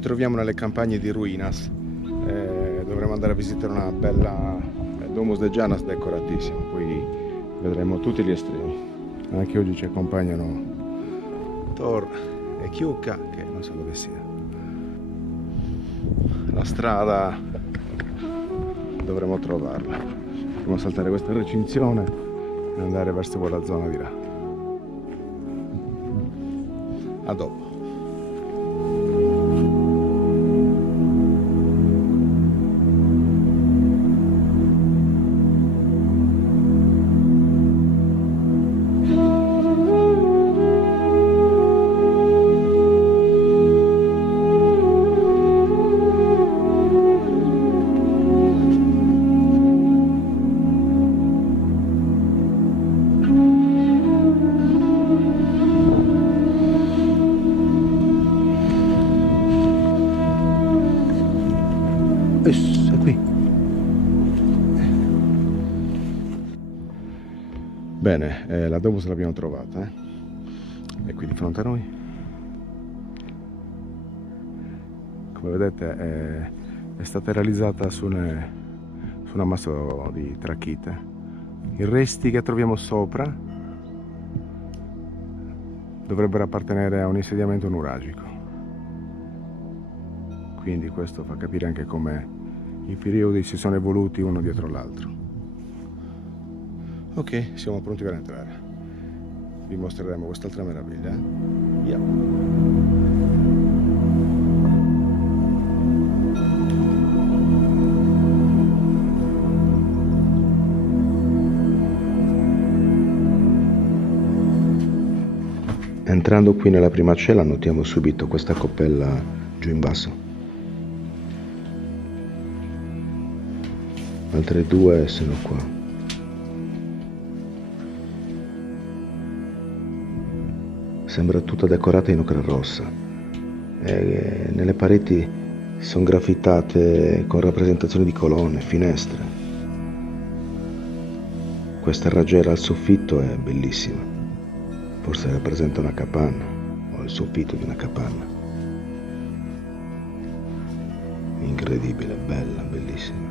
Ci troviamo nelle campagne di Ruinas, dovremo andare a visitare una bella Domus de Janas decoratissima, poi vedremo tutti gli estremi. Anche oggi ci accompagnano Thor e Kyuka, che non so dove sia. La strada dovremo trovarla. Dobbiamo saltare questa recinzione e andare verso quella zona di là. A dopo. È qui. Bene, la Domus l'abbiamo trovata, è qui di fronte a noi. Come vedete è stata realizzata su un ammasso di trachite. I resti che troviamo sopra dovrebbero appartenere a un insediamento nuragico. Quindi questo fa capire anche come i periodi si sono evoluti uno dietro l'altro. Ok, siamo pronti per entrare. Vi mostreremo quest'altra meraviglia. Entrando qui nella prima cella notiamo subito questa coppella giù in basso. Altre due sono qua. Sembra tutta decorata in ocra rossa e nelle pareti sono graffitate con rappresentazioni di colonne, finestre. Questa raggiera al soffitto è bellissima, forse rappresenta una capanna o il soffitto di una capanna. Incredibile, bella, bellissima.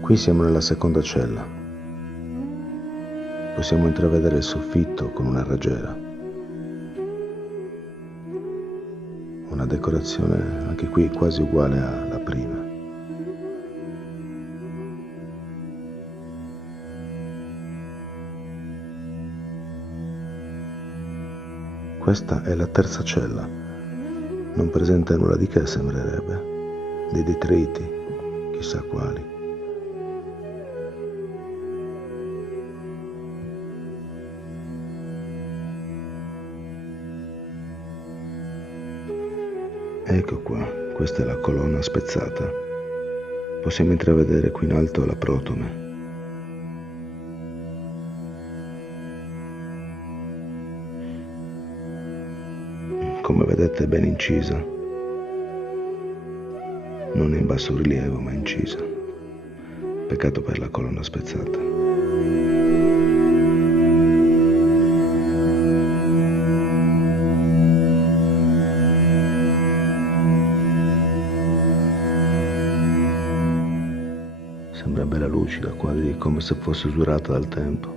Qui siamo nella seconda cella. Possiamo intravedere il soffitto con una raggiera. Una decorazione anche qui quasi uguale alla prima. Questa è la terza cella. Non presenta nulla di che, sembrerebbe. Dei detriti, chissà quali. Ecco qua, questa è la colonna spezzata. Possiamo intravedere qui in alto la protome. Come vedete è ben incisa. Non è in basso rilievo, ma incisa. Peccato per la colonna spezzata. Sembra bella lucida, quasi come se fosse usurata dal tempo.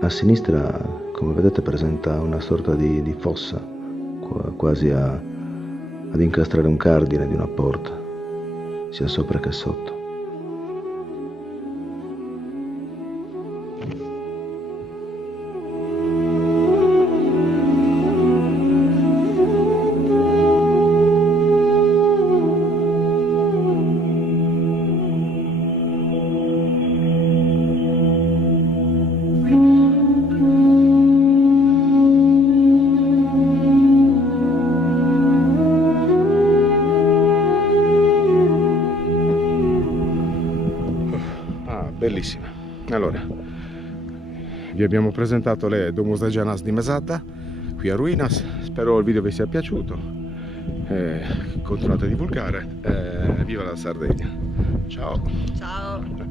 A sinistra, come vedete, presenta una sorta di fossa, quasi ad incastrare un cardine di una porta, sia sopra che sotto. Allora, vi abbiamo presentato le Domus de Janas di Mesata qui a Ruinas. Spero il video vi sia piaciuto. Continuate a divulgare. Viva la Sardegna. Ciao. Ciao.